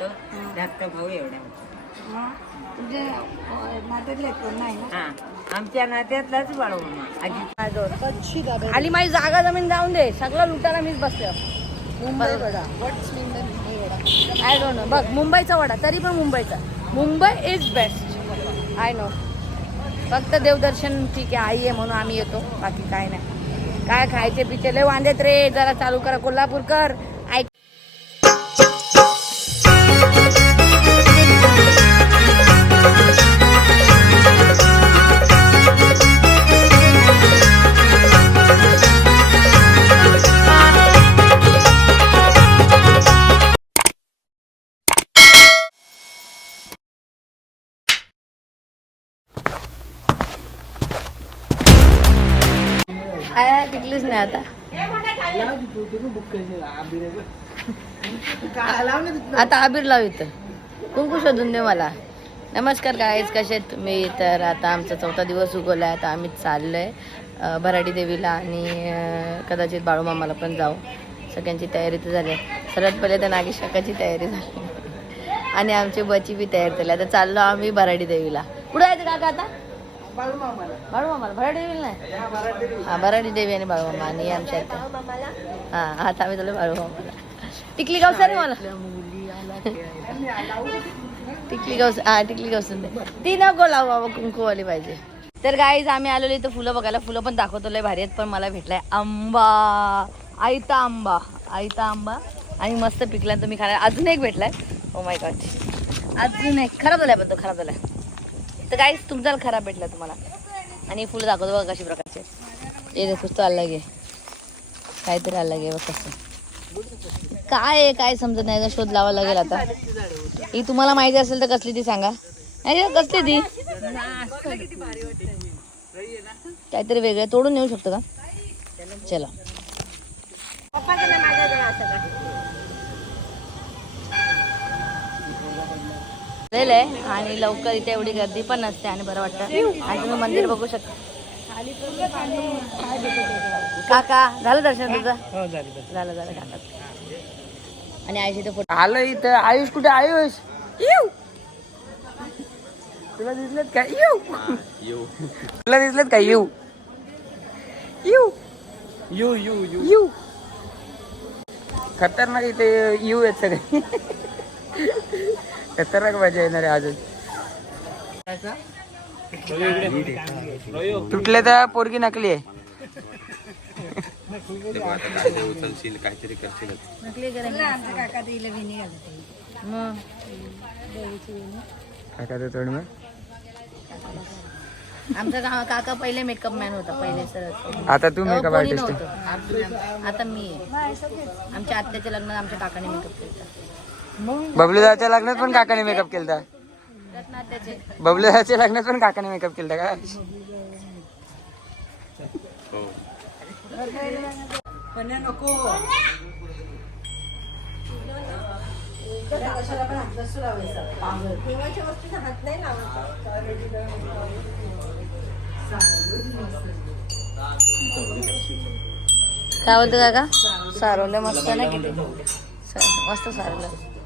धाकटा भाऊ एवढा होता. तुझे नात्यातले कोण नाही ना? हा. आमच्या नात्यातलाच बाळू मामा. आजी. आली माझी जागा जमीन जाऊन दे. सगळं लुटायला मीच Mumbai vada. Mumbai Mumbai vada? I don't know बघ मुंबईचा वडा तरी पण मुंबईचा. Mumbai is best I know फक्त देवदर्शन ठीक आहे आई आहे म्हणून आम्ही येतो. बाकी काय नाही. काय खायचे पिचे लय वांदेत रे. जरा चालू करा. कोल्हापूरकर नाही आता. आता आबीर लाव इथं. कुंकू शोधून दे मला. नमस्कार गाईज कसे आहेत तुम्ही? तर आता आमचा चौथा दिवस उगवला आहे आता आम्ही चाललोय आहे भराडी देवीला आणि कदाचित बाळूमामाला पण जाऊ. सगळ्यांची तयारी तर झाली. आहे सर्वात पहिले तर नागेशाकाची तयारी झाली. आणि आमची बची बी तयार झाली. आता चाललो आम्ही भराडी देवीला. कुठं जायचं काका आता? बाळूमामाला भराडी देवीला नाही हा भराडी देवी आणि बाळूमामा आणि आमच्या इथे हा आता आम्ही चाललो बाळूमामाला टिकली गाव सर मला टिकली गाव हा टिकली गाव दे ती नको लावू बाबा कुंकुवाली पाहिजे तर गाईज आम्ही आलेलो इथं फुलं बघायला फुलं पण दाखवतो लय भारी आहेत पण मला भेटलाय आंबा आयता आंबा आयता आंबा आणि मस्त पिकला तुम्ही खायला अजून एक भेटलाय ओ माय गॉड अजून एक खराब झालाय पण तो खराब झालाय तर काहीच तुमचा खराब भेटला तुम्हाला. आणि फुलं दाखवतो बघा कशी प्रकारचे हे देखो तो अलग आहे काहीतरी अलग आहे बघ कसं. काय आहे काय समजत नाही. का शोध लावा लागेल आता. ही तुम्हाला माहिती असेल तर कसली ती सांगा. नाही कसली ती? काहीतरी वेगळं. तोडून नेऊ शकतो का? चला. झालेलं आहे आणि लवकर इथे एवढी गर्दी पण नसते आणि बरं वाटतं. आणि तुम्ही मंदिर बघू शकता. काका झालं दर्शन तुझं? झालं झालं. काका. आणि आयुष इथे फोटो आलं इथं. आयुष कुठे? आयुष. येऊ. तुला दिसलेत का? येऊ. तुला दिसलेत का? येऊ. येऊ. यू यू यू येऊ. खतरनाक इथे येऊ आहेत सगळे. खतरनाक मजा येणार आहे अजून तुटले तर पोरगी नकली आहे काहीतरी करशील काका घालत मग थोडी आमचा का- काका पहिले मेकअप मॅन होता पहिले सर. आता तू मेकअप आर्टिस्ट आता मी आहे. आमच्या आत्याच्या लग्नात आमच्या काकाने मेकअप केला बबलू दादाच्या लग्नात पण काकाने मेकअप केलता? रत्न बबलू लग्नात पण काकाने मेकअप केलता का? काय बोलतो काका? सारवलं मस्त ना किती? मस्त सारवलं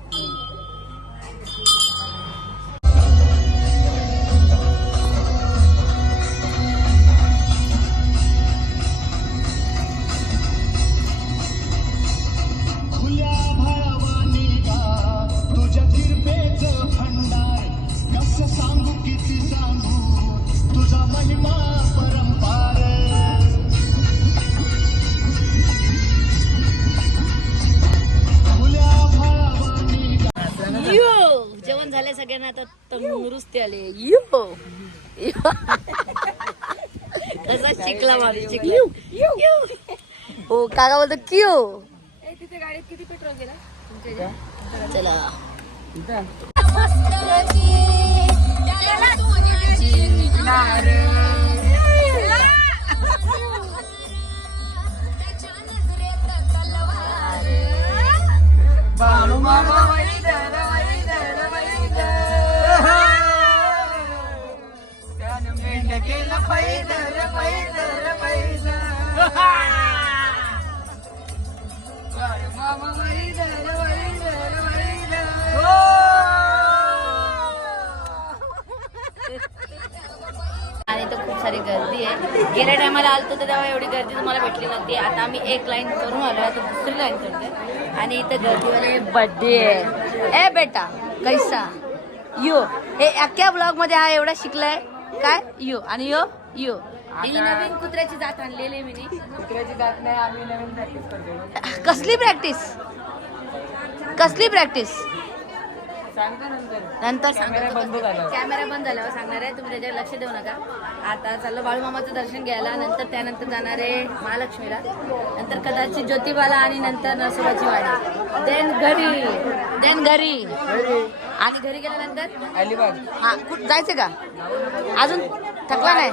आले. यो. कसा शिकला माणूस शिकला हो काका बोलतो क्यू. चला. आता दुसरी लाईन आणि इथं गर्दीवाले बड्डे आहे. ए बेटा कैसा? यो हे अख्ख्या ब्लॉगमध्ये हा एवढा शिकलाय. काय? यो. आणि यो? यो. ही नवीन कुत्र्याची जात आणलेली आहे मी कुत्र्याची जात नाही आम्ही नवीन प्रॅक्टिस करतो कसली प्रॅक्टिस कसली प्रॅक्टिस सांगतो नंतर. नंतर कॅमेरा बंद झाल्यावर. कॅमेरा बंद झाल्यावर सांगणार आहे तुम्ही त्याच्यावर लक्ष देऊ नका. आता चाललं बाळूमामाचं दर्शन घ्यायला नंतर त्यानंतर जाणार आहे महालक्ष्मीला. नंतर कदाचित ज्योतिबाला आणि नंतर नरसोबाची वाडी. देन घरी देन घरी. आणि घरी गेल्यानंतर? अलिबाग. हा कुठं जायचं का? अजून थकला नाही?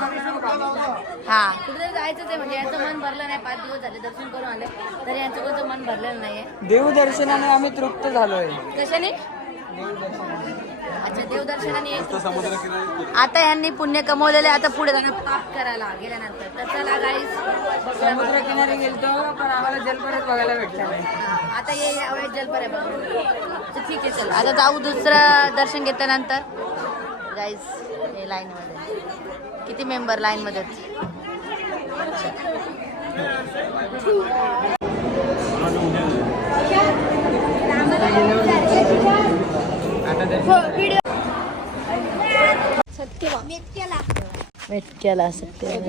हा. कुठे जायचं ते म्हणजे यांचं मन भरलं नाही. पाच दिवस झाले दर्शन करून आले तर यांचं कोणतं मन भरलेलं नाहीये. देव दर्शनाने आम्ही तृप्त झालोय. कशाने? अच्छा देवदर्शनाने आता यांनी पुण्य कमवलेले आता पुढे जाणं पाप करायला गेल्यानंतर. तर चला गाईस समुद्र किनारी गेलतो पण आम्हाला जलपरच बघायला भेटला नाही. आता ये यावेळेस जलपर आहे बघू. तर ठीक आहे चला. आता जाऊ दुसरं दर्शन घेतल्यानंतर. गाईस हे लाईन मध्ये. किती मेंबर लाईन मध्ये आहेत? मेटक्याला सत्य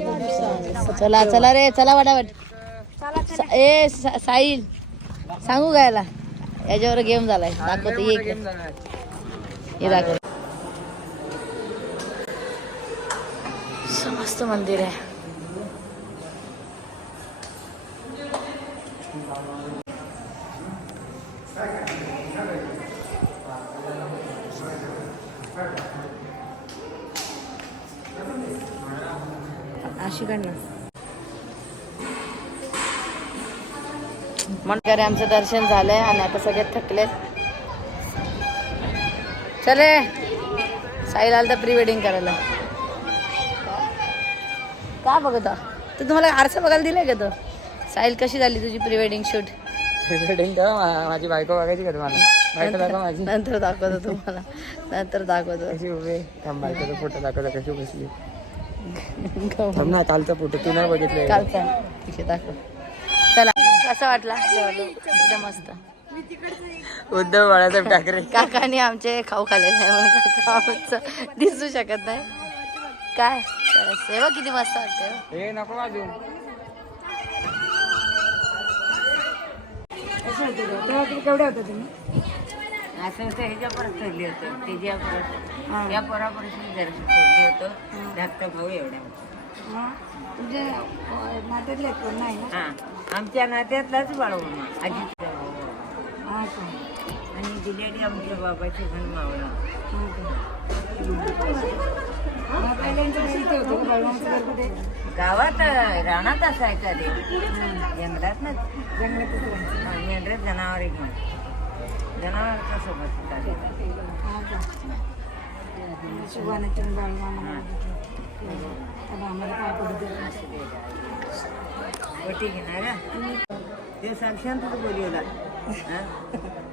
चला चला रे चला वाटावट ए सा- सांगू गायला याच्यावर गेम झालाय दाखवतो एक हे दाखव. मस्त मंदिर आहे. आशिकडनं म्हणकर आमचं दर्शन झालंय आणि आता सगळे थकलेत. चले. साईल आलं तर प्री वेडिंग करायला. का बघत आहा? तू तुम्हाला आरसा बघायला दिलाय का तो? साईल कशी झाली तुझी प्री वेडिंग शूट तेव्हा मा- माझी बायको बघायची का तुम्हाला? बायको दाखव माझी. नंतर दाखवतो तुम्हाला. नंतर दाखवतो. कशी उभे फोटो दाखवतो कशी बसली. थांब ना कालचा फोटो तू नाही बघितलं कालचा. ठीक आहे दाखव. चला. कसं वाटला? एकदम मस्त. उद्धव बाळासाहेब ठाकरे. काकाने आमचे खाऊ खाल्लेले आहे म्हणून काका आमचं दिसू शकत नाही. काय? सेवा किती मस्त वाटते हो. हे नको वाजू असं होतं ह्याच्या परत ठरली होतं. त्याच्या परत या पोरापर्यंत दर्शन ठरली होतं. धाकटा भाऊ एवढ्या हा. आमच्या नात्यातलाच बाळूमा अजित आणि दिलेली आमच्या बाबाची घन मावळा गावात रानात असायचा ते. जंगलात ना जंगलात जनावर घेऊन. जनावरच्या सोबत होता ते. वटी घेणार ते साक्षांत बोलवला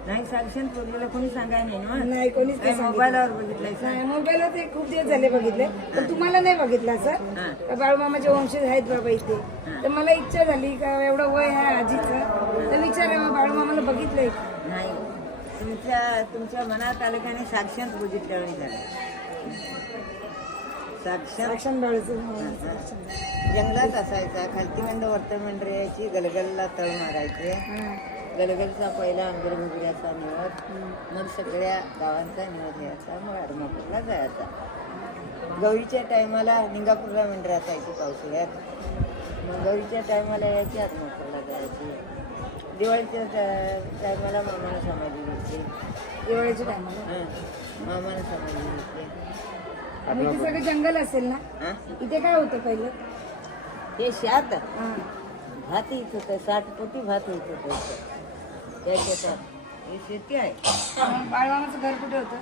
नाही साक्षांत बोलवलं कोणी सांगाय नाही ना नाही कोणीच काय मोबाईलवर बघितलंय नाही मोबाईलवर ते खूप दिवस झाले बघितले पण तुम्हाला नाही बघितलं हा. सर बाळूमामाचे वंशज आहेत बाबा इथे तर मला इच्छा झाली का एवढं वय आहे आजीचं तर विचार बाळूमामाला बघितलंय तुमच्या तुमच्या मनात आलं का नाही साक्षांत झालं साक्षात रक्षण बाळूचं जंगलात असायचा खालती मंड वर्तन मंडळ यायची गलगलला तळ मारायचे. गलगलचा पहिला अंगुर घुगऱ्याचा निवड मग सगळ्या गावांचा निवड घ्यायचा मग आडमापूरला जायचा. गौरीच्या टायमाला निंगापूरला मंडळ असायची पावसाळ्यात. मग गौरीच्या टायमाला यायची जायची दिवाळीच्या टायमाला मामाला समाधी घ्यायची दिवाळीच्या टायमाला? हं, मामाला समाधी घ्यायची आणि इथे सगळं जंगल असेल ना? हां? इथे काय होतं पहिलं? हे शात. हां. भात येत होतं साठ पोटी भात येत होतं. त्या शेतात ही शेती आहे. बाळमामाचं घर कुठे होतं?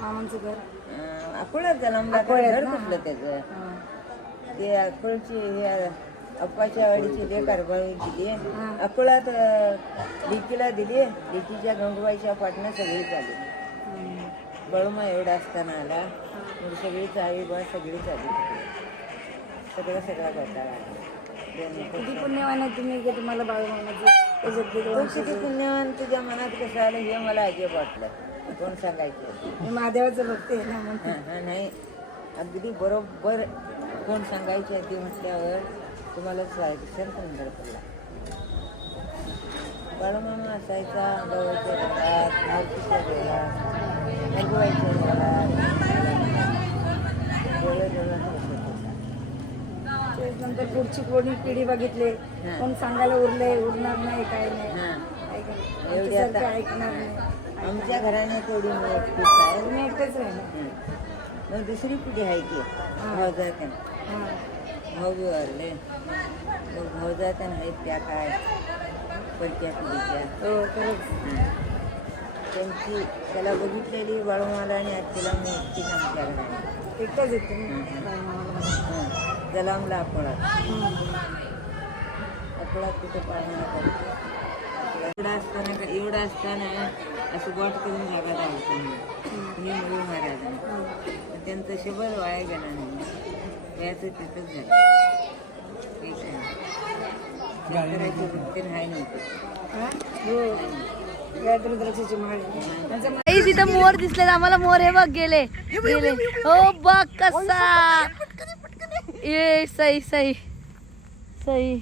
मामांचं घर? अकोल्यात जन्मला घर कुठलं त्याचं? ते अकोलची हे अप्पाच्या वाडीची लेख अरबाळी दिली अकोलात लेकीला दिली लेकीच्या गंगूबाईच्या पाटणं सगळी चालू. बळमा एवढा असताना आला. मग सगळीच आई बा सगळीच आली सगळं सगळं. किती पुण्यवान आहे तुम्ही की तुम्हाला बाळूमामाचं? तू किती पुण्यवान तुझ्या मनात कसं आलं हे मला अजिब वाटलं कोण सांगायचं? मी महादेवाचं बघते ना नाही. अगदी बरोबर कोण सांगायची आधी म्हटल्यावर तुम्हाला स्वायक्षण सुंदर पडला बाळूमामा असायचा घरात घरात घरात डोळे डोळ्यात. तेच नंतर पुढची कोणी पिढी बघितले कोण सांगायला उरले उरणार नाही काय नाही. एवढी आता- ऐकणार नाही. आमच्या घराने तेवढी मी एकटीच राहिला. मग दुसरी पिढी आहे की? भाऊ जाते भाऊ वारले मग भाऊ जाते आहेत त्या काय? पडक्या पिढीच्या. हो खरंच. त्यांची त्याला बघितलेली बाळूमाला आणि आत्तीला मी एकटीच आमच्या घराने एकटाच येते. जलामला अकोळात अकोळात कुठे पाळणा करतो एवढा असताना का एवढा असताना असं गोट करून जागा धावतो मी. मुली महाराजांना त्यांचं शबल वाया गेला नाही. वयाचं तिथंच झालं. एक शेतकऱ्याची वृत्ती नाही नव्हती हो? तिथं मोर दिसले आम्हाला मोर हे बघ गेले. गेले. हो बघ कसा. ये सई सई. सई.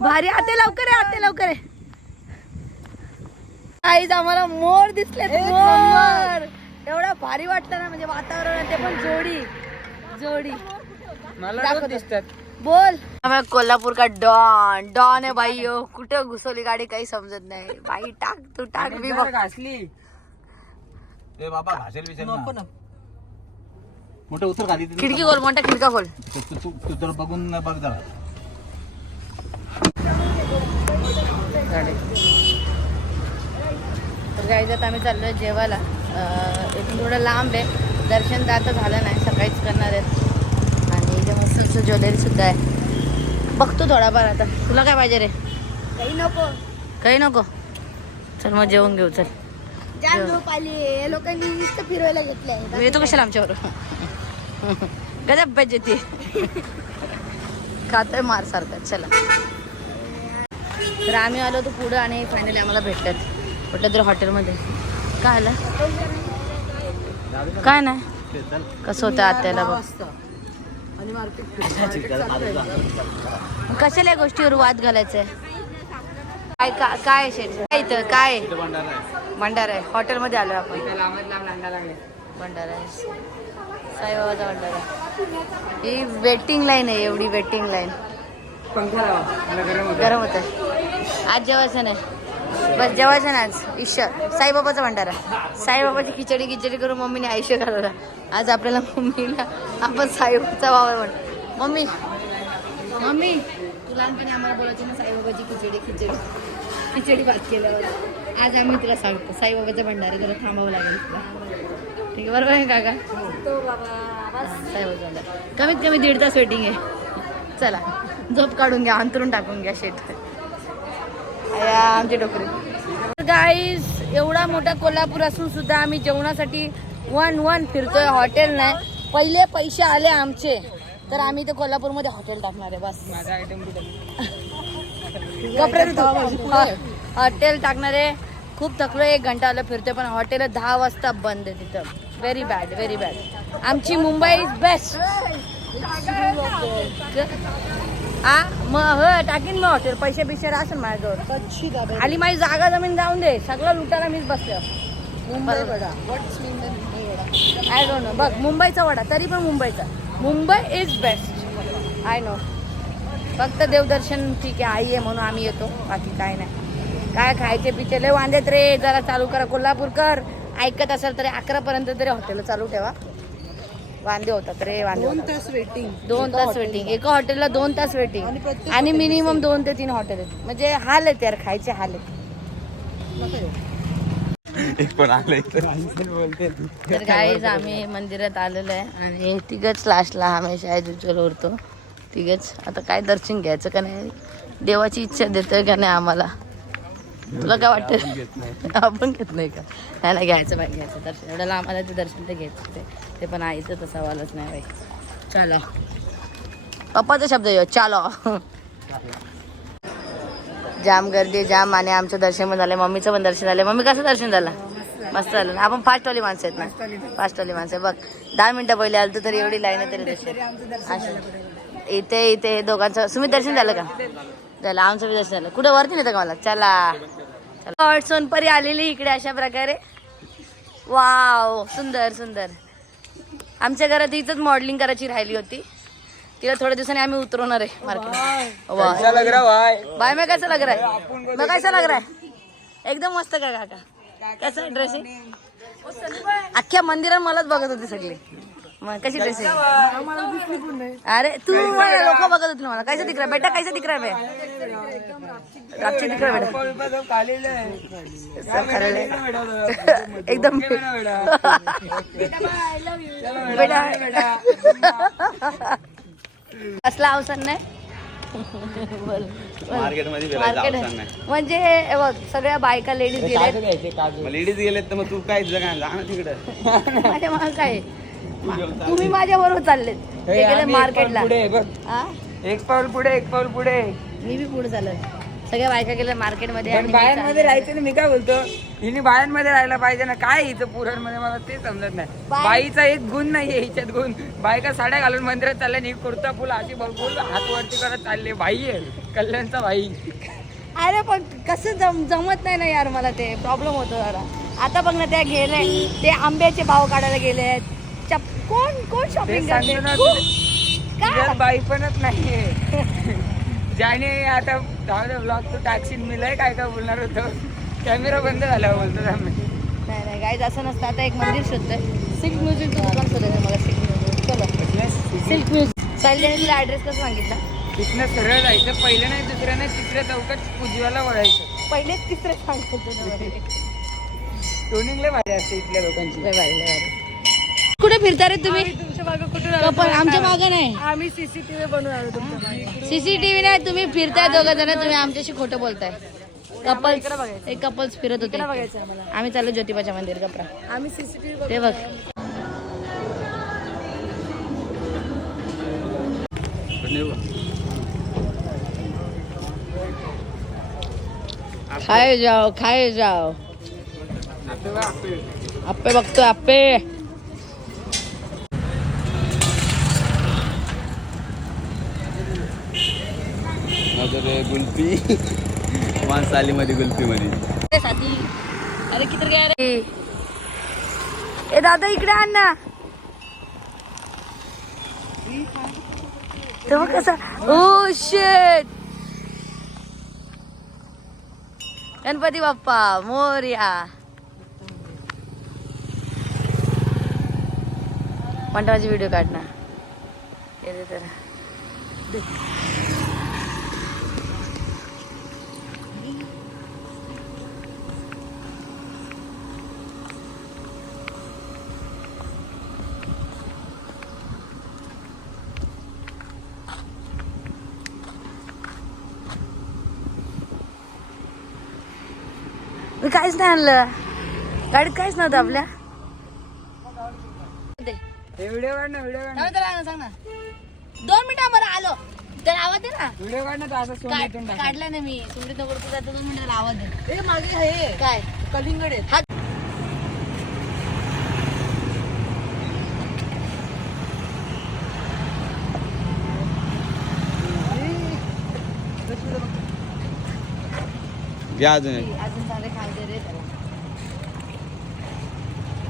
भारी आते लवकर आहे आते लवकर आहे आईज आम्हाला मोर दिसले मोर. एवढा भारी वाटतं ना म्हणजे वातावरण ते पण जोडी. जोडी. मला दिसतात. बोल. कोल्हापूर का डॉन? डॉन आहे बाई हो. कुठं घुसवली गाडी काही समजत नाही. बाई टाक तू टाक मी बघ. ए बाबा घासेल बिसेल ना. मोठं उतर खाली तिथे. खिडकी खोल मोठा खिडका खोल. तू तू- तू तू जरा बघून बघ जरा. तर गाईज आता आम्ही चाललोय जेवायला. अं, इथून थोडं लांब आहे. दर्शन तर आता झालं नाही सकाळीच करणार आहेत. इथे मस्त ज्वेलरी सुद्धा आहे. बघतो थोडाफार आता. तुला काय पाहिजे रे? काही नको. काही नको? चल मग जेवून घेऊ चल. लोकांनी नुसतं फिरवायला येतो कशाला आमच्यावर गजब पाहिजे ती. खातोय मार सारखं. चला. तर आम्ही आलो तो पुढं आणि फायनली आम्हाला भेटतात कुठल्या तरी हॉटेलमध्ये काय आलं? काय नाही? कसं होतं आत्याला बघ. मग कशाला या गोष्टीवर वाद घालायचा काय काय आहे काय इथं? काय? आहे? भंडारा आहे. हॉटेलमध्ये आलो आपण. भंडारा आहे. साईबाबाचा भंडारा. ही वेटिंग लाईन आहे एवढी वेटिंग लाईन गरम होत आज जेवायचं नाही. बस जेवायचं नाही आज. ईश्वर साईबाबाचा भंडारा. साईबाबाची खिचडी खिचडी करून मम्मीने आयुष्य घालवलं. आज आपल्याला मम्मीला आपण साईबाबाचा वावर म्हण मम्मी. मम्मी तू लहानपणी आम्हाला बोलायची ना साईबाबाची खिचडी खिचडी. खिचडी भात केल्यावर आज आम्ही तुला सांगतो साईबाबाचा भंडारा जरा थांबावं लागेल तुला. ठीक आहे बरोबर आहे काका? साईबाबाचा भंडारा. कमीत कमी दीड तास वेटिंग आहे. चला झोप काढून घ्या अंतरून टाकून घ्या आया, आमची डोकरी गाईज एवढा मोठा कोल्हापूर असून सुद्धा आम्ही जेवणासाठी वन वन फिरतोय हॉटेल नाही. पहिले पैसे आले आमचे. तर आम्ही ते कोल्हापूरमध्ये हॉटेल टाकणार आहे बस. हॉटेल टाकणार आहे. खूप थकलो एक घंटा आलं फिरतोय पण हॉटेल दहा वाजता बंद आहे तिथं. व्हेरी बॅड व्हेरी बॅड आमची मुंबई इज बेस्ट हा? मग हो टाकीन मी हॉटेल. पैसे बिशे असेल माझ्याजवळ. खाली माझी जागा जमीन जाऊन दे. सगळं लुटायला मीच बसलो. Mumbai vada. I don't know बघ मुंबईचा वडा तरी पण मुंबईचा. Mumbai is best I know फक्त देवदर्शन ठीक आहे आई आहे म्हणून आम्ही येतो. बाकी काय नाही. काय खायचे पिचे लय वांदेत रे. जरा चालू करा. कोल्हापूरकर ऐकत असेल तरी अकरा पर्यंत तरी हॉटेल चालू ठेवा. वांदे होतात रे वांदे दोन तास वेटिंग दोन तास वेटिंग एका हॉटेलला दोन तास वेटिंग आणि मिनिमम दोन ते तीन हॉटेल आहेत. म्हणजे हाल आहेत यार खायचे हाल आहेत. एक पण आलंय तर गाईज आम्ही मंदिरात आलेलो आहे आणि तिघच लास्टला हमेशा आहे उज्ज्वल उरतो. तिघच. आता काय दर्शन घ्यायचं का नाही? देवाची इच्छा देतोय का नाही आम्हाला? तुला काय वाटतं? आपण घेत नाही का? नाही नाही घ्यायचं बाई घ्यायचं. दर्शन एवढं लांब आलं ते दर्शन तर घ्यायचं ते. ते पण आईचं तसा वालच नाही बाई. चला. पप्पाचा शब्द येऊ चालो. जाम गर्दी जाम आणि आमचं दर्शन पण झालं मम्मीचं पण दर्शन झालं मम्मी कसं दर्शन झालं? मस्त झालं ना. आपण फास्टवाली माणसं आहेत ना? फास्टवाली माणसं आहे बघ दहा मिनटं पहिले आलं तरी एवढी लाईन आहे तरी दर्शन इथे इथे हे दोघांचं. सुमित दर्शन झालं का? झालं. आमचं बी दर्शन झालं. कुठं? वरती नाही का मला? चला. सोनपरी आलेली इकडे अशा प्रकारे. वाव सुंदर सुंदर. आमच्या घरात इथंच मॉडेलिंग करायची राहिली होती. तिला थोड्या दिवसांनी आम्ही उतरवणार आहे मार्केट वा लग रहा भाई भाई मैं कैसा लग रहा है मैं कैसा लग रहा है एकदम मस्त का काका? कसं ड्रेसिंग अख्ख्या मंदिरात मलाच बघत होती सगळी. मग कशी अरे तू लोक बघत होती मला. कैसा दिख रहा है? बेटा कैसा दिख रहा है बे? रातची दिख रहा है बेटा. सब खाल्ले. एकदम. बेटा. असला अवसर नाही. म्हणजे हे बघ सगळ्या बायका लेडीज गेल्या लेडीज गेलेत तर मग तू काय जगा ना तिकडं. माझ्या मग काय? तुम्ही माझ्या बरोबर चाललेत गेले मार्केटला? एक पाऊल पुढे एक पाऊल पुढे. मी बी पुढे चाललोय. सगळ्या बायका गेल्या मार्केटमध्ये बायांमध्ये. राहायचं ना मी काय बोलतो? हिने बायांमध्ये राहायला पाहिजे ना. काय हिचं पुरणमध्ये मला ते समजत नाही. बाईचा एक गुण नाहीये हिच्यात गुण. बायका साड्या घालून मंदिरात चालल्या आणि ही कुर्ता फुल अशी बघून हात वरती करत चालले. बाई आहे. कल्याणचा बाई. अरे पण कसं जम जमत नाही ना यार मला ते. प्रॉब्लेम होतो जरा. आता बघ ना त्या गेले ते आंब्याचे भाव काढायला गेले चप कोण कोण ते शॉपिंग करते? तू? का? तुझ्यात बाई पणच नाहीये. ज्याने आता ब्लॉग तो टॅक्सीत मिलाय काय काय बोलणार होतो. कॅमेरा बंद झाला बोलतो आम्ही. नाही नाही गाईज असं नसतं. आता एक मंदिर शोधतोय. सिल्क म्युझिकचं दुकान शोधायचं मला सिल्क म्युझिक चलो. सिल्क म्युझिक सायलीने तुला ऍड्रेस कसं सांगितला? तिथनं सरळ जायचं. पहिलं नाही दुसरं नाही तिसऱ्या चौकात उजव्याला वळायचं. पहिलेच तिसरे सांगतो टोनिंगला भारी असते इथल्या लोकांची. कुठे फिरता रे तुम्ही? कपल आमच्या मागे नाही. आम्ही सीसीटीव्ही बनवून आलो तुमच्या सीसीटीव्ही नाही तुम्ही फिरताय दोघं जण तुम्ही आमच्याशी खोटं बोलताय. कपल्स एक कपल्स फिरत होते. बघायचं आम्हाला आम्ही चाललो ज्योतिबाच्या मंदिर कपडा आम्ही सीसीटीव्ही ते बघ. खाय जाओ खाय जाओ. आप्पे बघतोय आप्पे गुल्फी. माणसालीमध्ये गुल्फीमध्ये. साथी अरे किती काय रे ए दादा इकडे आण ना. तेव्हा कसा? ओ शेट गणपती बाप्पा मोर्या. मंडळाची व्हिडिओ काढ ना येते तर काहीच नाही आणलं. गाडीत काहीच नव्हतं आपल्या. हे व्हिडिओ काढ ना व्हिडिओ काढ ना. थांब त्याला आणा, सांग ना. दोन आलो. तर आवाज दे ना. व्हिडिओ काढ ना तर असं सोनीतून काढ- टाक. काढला ना मी. सुमडीत नगर तू जातो दोन मिनिटाला आवाज दे. मागे आहे काय? कलिंगड आहे हा. घ्या अजून एक. अजून चांगले खाऊ दे रे त्याला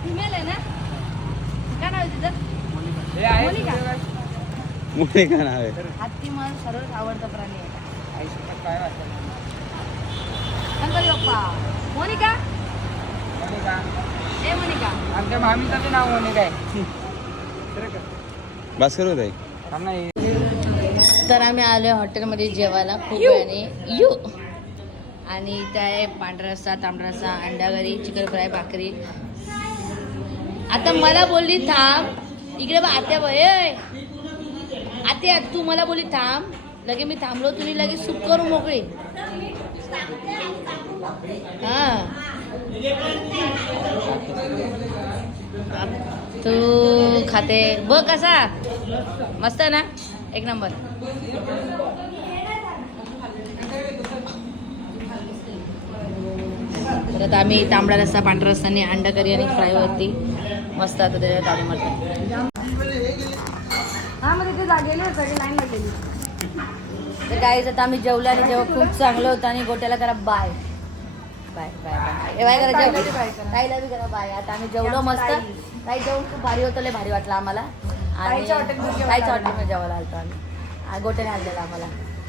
फिमेल आहे ना काय नाव आहे तिचं मोनिका. व्हिडिओ काढ. मोठे का नाव आहे. हत्ती मला सर्वात आवडता प्राणी आहे. आयुष्यात काय वाटलं गणपती बाप्पा. मोनिका? मोनिका. ए मोनिका. आमच्या मामीचं नाव मोनिका आहे? बस करू ताई. तर आम्ही आलो हॉटेलमध्ये जेवायला खूप वेळाने. यू. आणि इथे आहे पांढरा रस्सा तांबडा रस्सा अंडा करी चिकन फ्राय भाकरी. आता मला बोलली थांब. इकडे बा आत्या बय ए आत्या तू मला बोली थांब. लगे मी थांबलो तुम्ही लगे सुट करू मोकळी. हा. तू खाते. बघ कसा. मस्त ना? एक नंबर. परत आम्ही तांबडा रस्सा पांढरा रस्सा आणि अंडा करी आणि फ्रायवरती मस्त आता त्याच्यात आम्ही मारतो तिथे जागेले तर गाईज आता आम्ही जेवलो आणि जेव्हा खूप चांगलं होतं आणि गोट्याला करा bye bye bye bye bye करा जेव ताईला बी करा बाय आता आम्ही जेवलो मस्त. ताई जेवण खूप भारी होतं लय भारी वाटलं आम्हाला. आणि ताईच्या हॉटेलमध्ये जेवायला आलतो आम्ही. गोट्याने आणलेलं आम्हाला.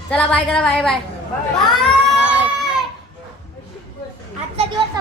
चला बाय करा बाय बाय आजचा दिवस